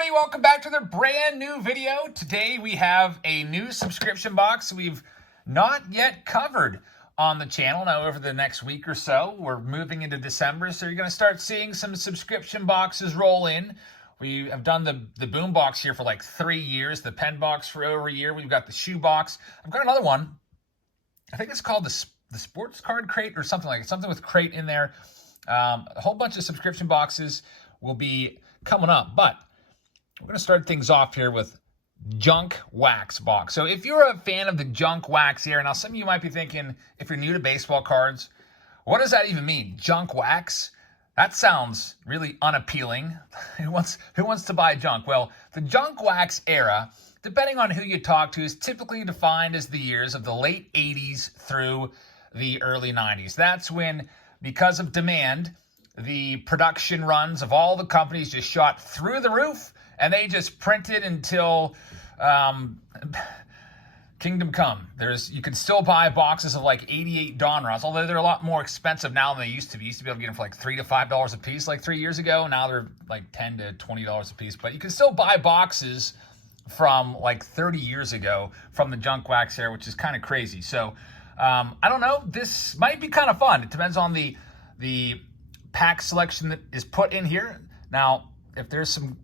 everybody, welcome back to the brand new video. Today we have a new subscription box we've not yet covered on the channel. Now over the next week or so, we're moving into December, so you're going to start seeing some subscription boxes roll in. We have done the boom box here for like 3 years, the pen box for over a year. We've got the shoe box. I've got another one. I think it's called the sports card crate or something like it. Something with crate in there. A whole bunch of subscription boxes will be coming up, but we're going to start things off here with Junk Wax box. So if you're a fan of the Junk Wax here, now some of you might be thinking, if you're new to baseball cards, what does that even mean? Junk Wax? That sounds really unappealing. Who wants to buy junk? Well, the Junk Wax era, depending on who you talk to, is typically defined as the years of the late 80s through the early 90s. That's when, because of demand, the production runs of all the companies just shot through the roof, and they just printed until kingdom come. You can still buy boxes of like 88 Donruss, although they're a lot more expensive now than they used to be. You used to be able to get them for like $3 to $5 a piece like 3 years ago. Now they're like $10 to $20 a piece. But you can still buy boxes from like 30 years ago from the Junk Wax era, which is kind of crazy. So I don't know. This might be kind of fun. It depends on the pack selection that is put in here. Now, if there's some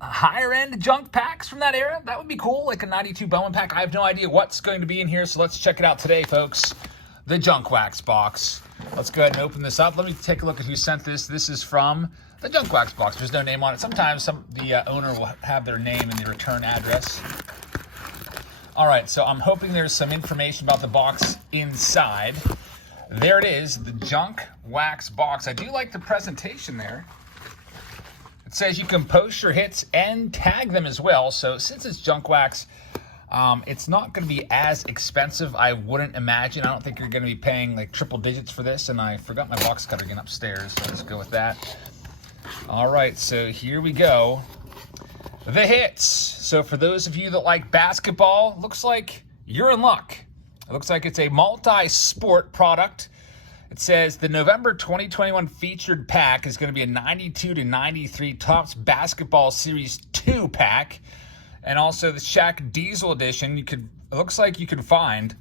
higher end junk packs from that era, that would be cool, like a 92 Bowman pack. I have no idea what's going to be in here, so let's check it out today, folks. The Junk Wax box. Let's go ahead and open this up. Let me take a look at who sent this. This is from the Junk Wax box. There's no name on it. Sometimes the owner will have their name and the return address. All right, so I'm hoping there's some information about the box inside. There it is, the Junk Wax box. I do like the presentation there. It says you can post your hits and tag them as well. So since it's Junk Wax, it's not going to be as expensive, I wouldn't imagine. I don't think you're going to be paying like triple digits for this. And I forgot my box cutter again upstairs, so let's go with that. All right, so here we go. The hits. So for those of you that like basketball, looks like you're in luck. It looks like it's a multi-sport product. It says the November 2021 featured pack is going to be a 92 to 93 Topps Basketball Series 2 pack. And also the Shaq Diesel edition, it looks like you can find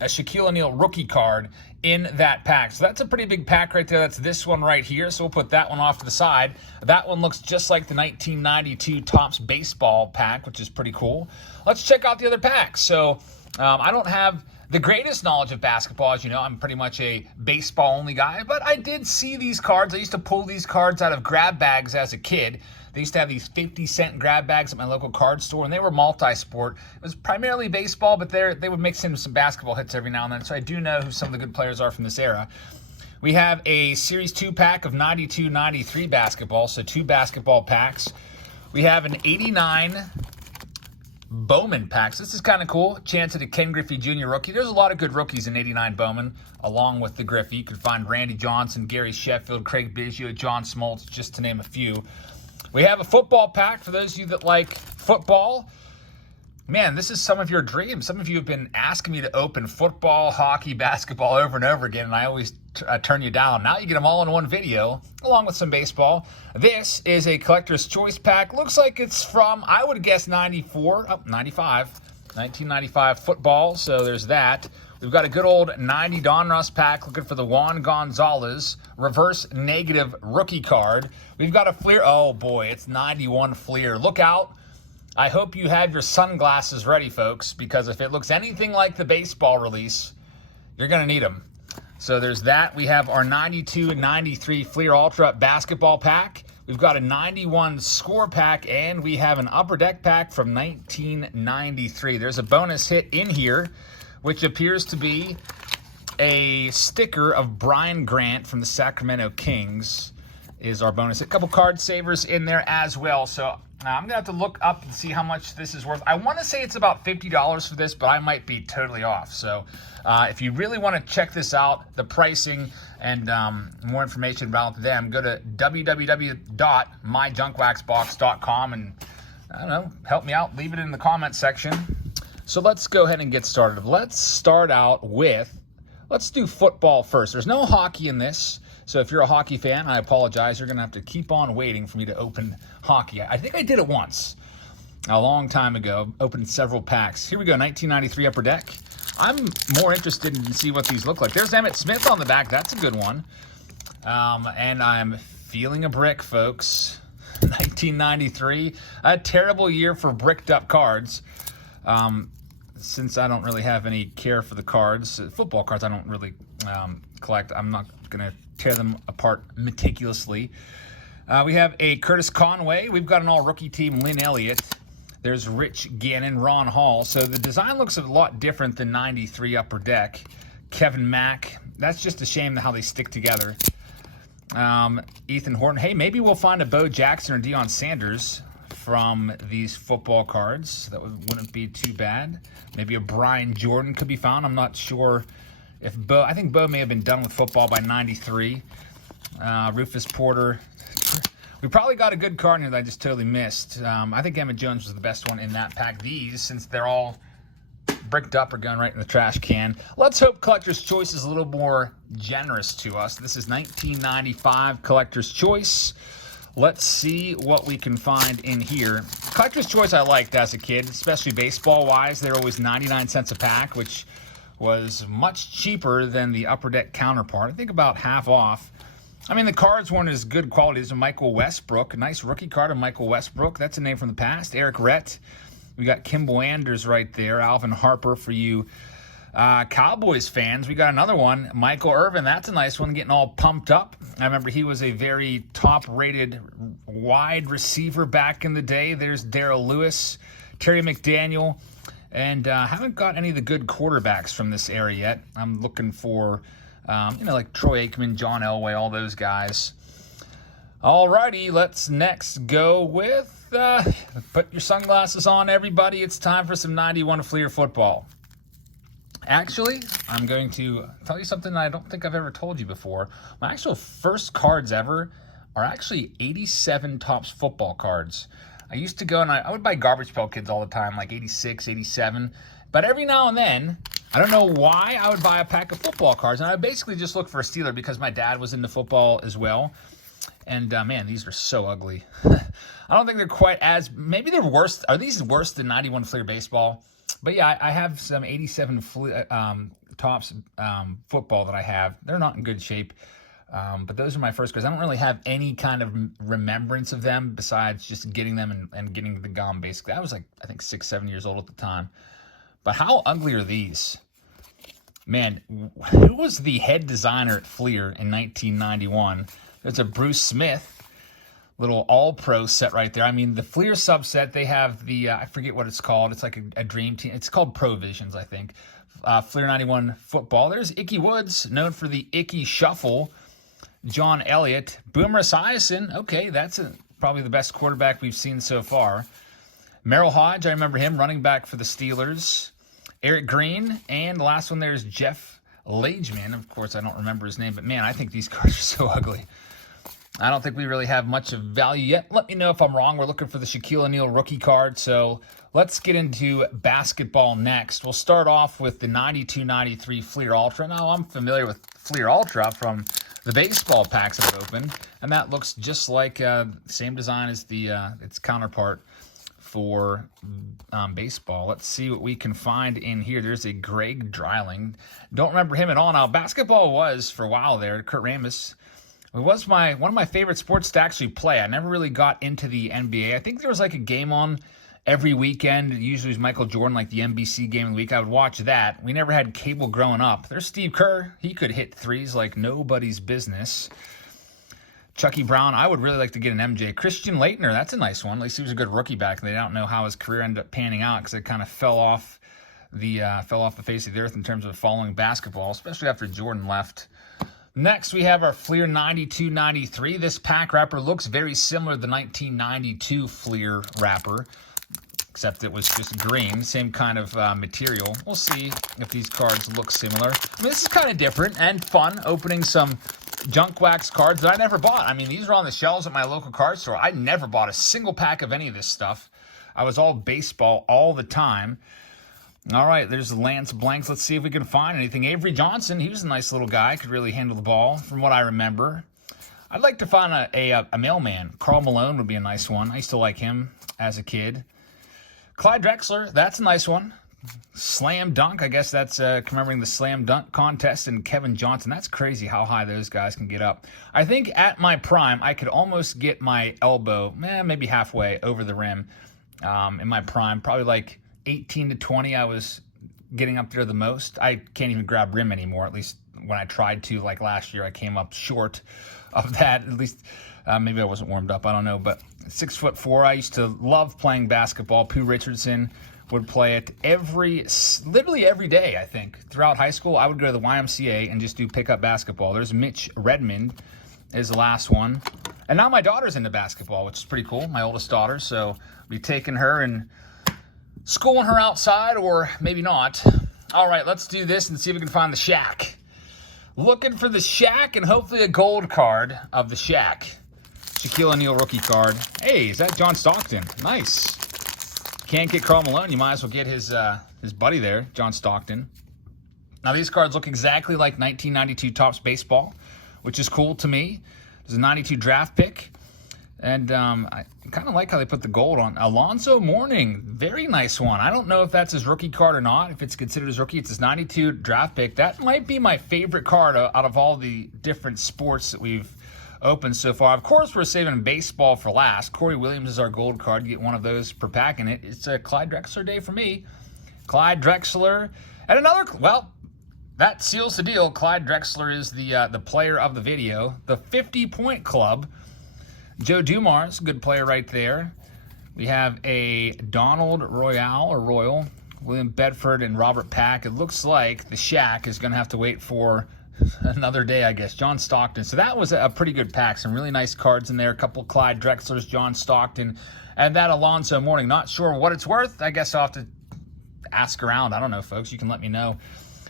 a Shaquille O'Neal rookie card in that pack. So that's a pretty big pack right there. That's this one right here. So we'll put that one off to the side. That one looks just like the 1992 Topps Baseball pack, which is pretty cool. Let's check out the other packs. So I don't have the greatest knowledge of basketball. As you know, I'm pretty much a baseball-only guy, but I did see these cards. I used to pull these cards out of grab bags as a kid. They used to have these 50-cent grab bags at my local card store, and they were multi-sport. It was primarily baseball, but they would mix in some basketball hits every now and then, so I do know who some of the good players are from this era. We have a Series 2 pack of 92-93 basketball, so 2 basketball packs. We have an 89 Bowman Packs. This is kind of cool. Chance at a Ken Griffey Jr. rookie. There's a lot of good rookies in 89 Bowman, along with the Griffey. You can find Randy Johnson, Gary Sheffield, Craig Biggio, John Smoltz, just to name a few. We have a football pack for those of you that like football. Man, this is some of your dreams. Some of you have been asking me to open football, hockey, basketball over and over again, and I always turn you down. Now you get them all in one video, along with some baseball. This is a collector's choice pack. Looks like it's from, I would guess, 1995 football, so there's that. We've got a good old 90 Donruss pack, looking for the Juan Gonzalez reverse negative rookie card. We've got a Fleer. Oh, boy, it's 91 Fleer. Look out. I hope you have your sunglasses ready, folks, because if it looks anything like the baseball release, you're going to need them. So there's that. We have our 92 and 93 Fleer Ultra basketball pack. We've got a 91 score pack, and we have an Upper Deck pack from 1993. There's a bonus hit in here, which appears to be a sticker of Brian Grant from the Sacramento Kings is our bonus hit. A couple card savers in there as well. So I'm going to have to look up and see how much this is worth. I want to say it's about $50 for this, but I might be totally off. So if you really want to check this out, the pricing and more information about them, go to www.myjunkwaxbox.com and, I don't know, help me out. Leave it in the comments section. So let's go ahead and get started. Let's start out with, let's do football first. There's no hockey in this. So if you're a hockey fan, I apologize. You're going to have to keep on waiting for me to open hockey. I think I did it once, a long time ago. Opened several packs. Here we go, 1993 Upper Deck. I'm more interested in see what these look like. There's Emmitt Smith on the back. That's a good one. And I'm feeling a brick, folks. 1993, a terrible year for bricked up cards. Since I don't really have any care for the cards, football cards I don't really collect. I'm not going to tear them apart meticulously. We have a Curtis Conway. We've got an all-rookie team, Lynn Elliott. There's Rich Gannon, Ron Hall. So the design looks a lot different than 93 Upper Deck. Kevin Mack. That's just a shame how they stick together. Ethan Horton. Hey, maybe we'll find a Bo Jackson or Deion Sanders from these football cards. That wouldn't be too bad. Maybe a Brian Jordan could be found. I'm not sure if Bo... I think Bo may have been done with football by 93. Rufus Porter. We probably got a good card here that I just totally missed. I think Emmett Jones was the best one in that pack. These, since they're all bricked up, are going right in the trash can. Let's hope Collector's Choice is a little more generous to us. This is 1995 Collector's Choice. Let's see what we can find in here. Collector's Choice I liked as a kid, especially baseball-wise. They're always 99 cents a pack, which was much cheaper than the Upper Deck counterpart. I think about half off. I mean, the cards weren't as good quality as a Michael Westbrook. A nice rookie card of Michael Westbrook. That's a name from the past. Eric Rhett. We got Kimball Anders right there. Alvin Harper for you Cowboys fans. We got another one. Michael Irvin. That's a nice one, getting all pumped up. I remember he was a very top-rated wide receiver back in the day. There's Darrell Lewis, Terry McDaniel, and haven't got any of the good quarterbacks from this era yet. I'm looking for, like Troy Aikman, John Elway, all those guys. Alrighty, let's next go with, put your sunglasses on, everybody. It's time for some 91 Fleer football. Actually, I'm going to tell you something I don't think I've ever told you before. My actual first cards ever are actually 87 Topps football cards. I used to go and I would buy Garbage Pail Kids all the time, like 86, 87. But every now and then, I don't know why, I would buy a pack of football cards. And I would basically just look for a Steeler because my dad was into football as well. And, man, these are so ugly. I don't think they're quite as... Maybe they're worse. Are these worse than 91 Fleer baseball? But, yeah, I have some 87 Topps football that I have. They're not in good shape. But those are my first cards. I don't really have any kind of remembrance of them besides just getting them and getting the gum, basically. I was, like, I think 6, 7 years old at the time. But how ugly are these? Man, who was the head designer at Fleer in 1991? There's a Bruce Smith, little all-pro set right there. I mean, the Fleer subset, they have the, I forget what it's called. It's like a dream team. It's called Provisions, I think. Fleer 91 football. There's Icky Woods, known for the Icky Shuffle. John Elliott. Boomer Esiason. Okay, that's probably the best quarterback we've seen so far. Merrill Hodge, I remember him, running back for the Steelers. Eric Green. And the last one there is Jeff Lageman. Of course, I don't remember his name, but man, I think these cards are so ugly. I don't think we really have much of value yet. Let me know if I'm wrong. We're looking for the Shaquille O'Neal rookie card. So let's get into basketball next. We'll start off with the 92-93 Fleer Ultra. Now, I'm familiar with Fleer Ultra from the baseball packs that I've opened, and that looks just like same design as the its counterpart for baseball. Let's see what we can find in here. There's a Greg Dreiling. Don't remember him at all. Now, basketball was, for a while there, Kurt Rambis. It was one of my favorite sports to actually play. I never really got into the NBA. I think there was like a game on every weekend. It usually was Michael Jordan, like the NBC game of the week. I would watch that. We never had cable growing up. There's Steve Kerr. He could hit threes like nobody's business. Chucky Brown. I would really like to get an MJ. Christian Laettner. That's a nice one. At least he was a good rookie back then. They don't know how his career ended up panning out because it kind of fell off the face of the earth in terms of following basketball, especially after Jordan left. Next, we have our Fleer 92-93. This pack wrapper looks very similar to the 1992 Fleer wrapper, except it was just green. Same kind of material. We'll see if these cards look similar. I mean, this is kind of different and fun, opening some junk wax cards that I never bought. I mean, these are on the shelves at my local card store. I never bought a single pack of any of this stuff. I was all baseball all the time. All right, there's Lance Blanks. Let's see if we can find anything. Avery Johnson, he was a nice little guy. Could really handle the ball from what I remember. I'd like to find a mailman. Carl Malone would be a nice one. I used to like him as a kid. Clyde Drexler, that's a nice one. Slam dunk, I guess that's commemorating the slam dunk contest. And Kevin Johnson, that's crazy how high those guys can get up. I think at my prime, I could almost get my elbow, maybe halfway over the rim in my prime. Probably like 18 to 20, I was getting up there the most. I can't even grab rim anymore, at least when I tried to. Like last year, I came up short of that. At least maybe I wasn't warmed up, I don't know. But 6'4", I used to love playing basketball. Pooh Richardson would play it literally every day, I think. Throughout high school, I would go to the YMCA and just do pickup basketball. There's Mitch Redmond is the last one. And now my daughter's into basketball, which is pretty cool, my oldest daughter. So I'll be taking her and schooling her outside, or maybe not. All right, let's do this and see if we can find the Shaq. Looking for the Shaq and hopefully a gold card of the Shaq. Shaquille O'Neal rookie card. Hey, is that John Stockton? Nice. Can't get Karl Malone, you might as well get his buddy there, John Stockton. Now these cards look exactly like 1992 Topps Baseball, which is cool to me. There's a 92 draft pick. And I kind of like how they put the gold on. Alonzo Mourning, very nice one. I don't know if that's his rookie card or not. If it's considered his rookie, it's his 92 draft pick. That might be my favorite card out of all the different sports that we've opened so far. Of course, we're saving baseball for last. Corey Williams is our gold card. You get one of those per pack in it. It's a Clyde Drexler day for me. Clyde Drexler. And another, well, that seals the deal. Clyde Drexler is the player of the video. The 50-point club. Joe Dumars, good player right there. We have a Donald Royal, William Bedford, and Robert Pack. It looks like the Shaq is going to have to wait for another day, I guess. John Stockton. So that was a pretty good pack. Some really nice cards in there. A couple Clyde Drexlers, John Stockton, and that Alonzo Mourning. Not sure what it's worth. I guess I'll have to ask around. I don't know, folks. You can let me know.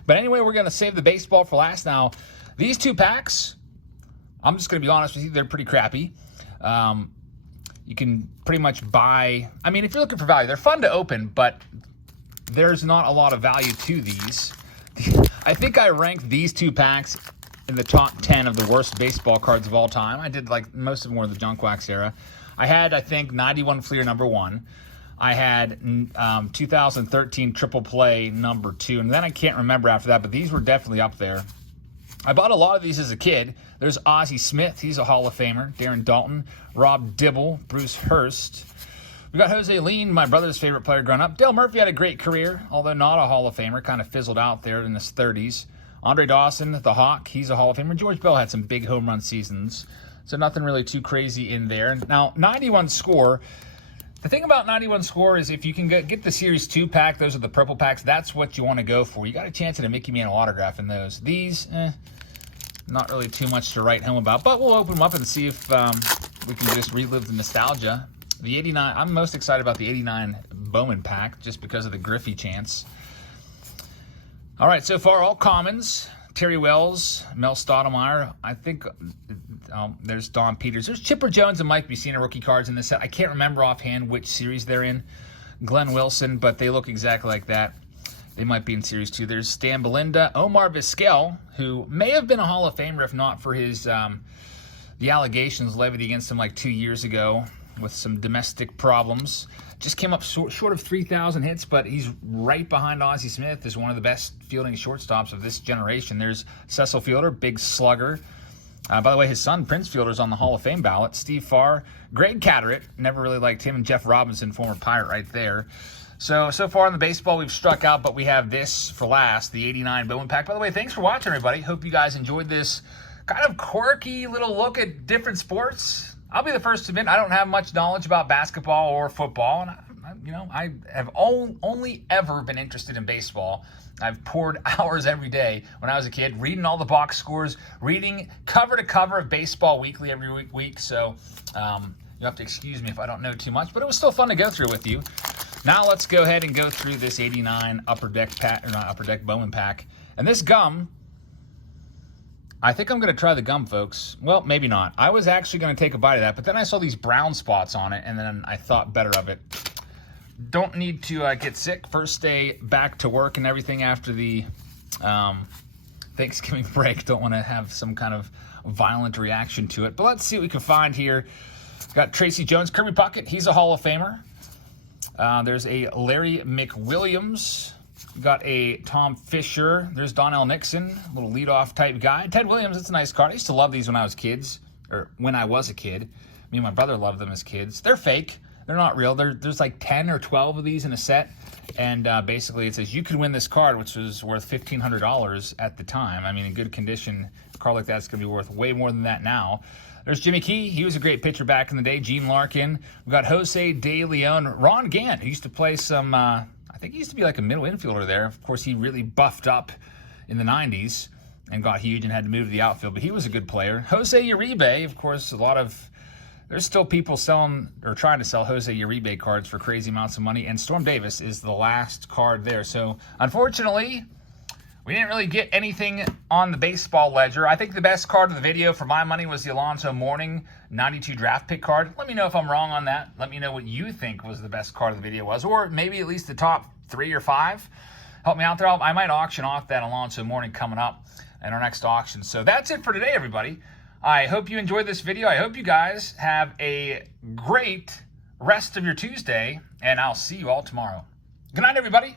But anyway, we're going to save the baseball for last. Now, these two packs, I'm just going to be honest with you, they're pretty crappy. You can pretty much buy, I mean, if you're looking for value, they're fun to open, but there's not a lot of value to these. I think I ranked these two packs in the top 10 of the worst baseball cards of all time. I did like most of them were in the junk wax era. I had, I think, 91 Fleer #1. I had 2013 Triple Play #2, and then I can't remember after that, but these were definitely up there. I bought a lot of these as a kid. There's Ozzie Smith. He's a Hall of Famer. Darren Dalton, Rob Dibble, Bruce Hurst. We got Jose Lean, my brother's favorite player growing up. Dale Murphy had a great career, although not a Hall of Famer. Kind of fizzled out there in his 30s. Andre Dawson, the Hawk, he's a Hall of Famer. George Bell had some big home run seasons, so nothing really too crazy in there. Now, 91 score. The thing about 91 score is if you can get the Series 2 pack, those are the purple packs, that's what you want to go for. You got a chance at a Mickey Mantle autograph in those. These, not really too much to write home about, but we'll open them up and see if we can just relive the nostalgia. The 89, I'm most excited about the 89 Bowman pack just because of the Griffey chance. All right, so far all commons. Terry Wells, Mel Stottlemyre. I think there's Don Peters. There's Chipper Jones and Mike Bucina rookie cards in this set. I can't remember offhand which series they're in. Glenn Wilson, but they look exactly like that. They might be in Series 2. There's Stan Belinda, Omar Vizquel, who may have been a Hall of Famer if not for his the allegations levied against him like 2 years ago with some domestic problems. Just came up short of 3,000 hits, but he's right behind Ozzie Smith as one of the best fielding shortstops of this generation. There's Cecil Fielder, big slugger. By the way, his son, Prince Fielder's on the Hall of Fame ballot. Steve Farr, Greg Catteritt, never really liked him, and Jeff Robinson, former Pirate right there. So far in the baseball, we've struck out, but we have this for last, the 89 Bowman pack. By the way, thanks for watching, everybody. Hope you guys enjoyed this kind of quirky little look at different sports. I'll be the first to admit I don't have much knowledge about basketball or football, and I have only ever been interested in baseball. I've poured hours every day when I was a kid, reading all the box scores, reading cover to cover of Baseball Weekly every week. So you'll have to excuse me if I don't know too much, but it was still fun to go through with you. Now let's go ahead and go through this 89 Upper Deck Bowman pack. And this gum, I think I'm going to try the gum, folks. Well, maybe not. I was actually going to take a bite of that, but then I saw these brown spots on it, and then I thought better of it. don't need to get sick. First day back to work and everything after the Thanksgiving break. Don't want to have some kind of violent reaction to it. But let's see what we can find here. Got Tracy Jones, Kirby Puckett. He's a Hall of Famer. There's a Larry McWilliams. We got a Tom Fisher. There's Donnell Nixon, a little leadoff type guy. Ted Williams, that's a nice card. I used to love these when I was a kid. Me and my brother loved them as kids. They're fake. They're not real. There's like 10 or 12 of these in a set. And basically it says you could win this card, which was worth $1,500 at the time. I mean, in good condition, a card like that's going to be worth way more than that now. There's Jimmy Key. He was a great pitcher back in the day. Gene Larkin. We've got Jose De Leon. Ron Gant, who used to play some, I think he used to be like a middle infielder there. Of course, he really buffed up in the 90s and got huge and had to move to the outfield, but he was a good player. Jose Uribe, of course, there's still people selling or trying to sell Jose Uribe cards for crazy amounts of money, and Storm Davis is the last card there. So, unfortunately, we didn't really get anything on the baseball ledger. I think the best card of the video for my money was the Alonzo Mourning 92 draft pick card. Let me know if I'm wrong on that. Let me know what you think was the best card of the video was, or maybe at least the top 3 or 5. Help me out there. I might auction off that Alonzo Mourning coming up in our next auction. So that's it for today, everybody. I hope you enjoyed this video. I hope you guys have a great rest of your Tuesday, and I'll see you all tomorrow. Good night, everybody.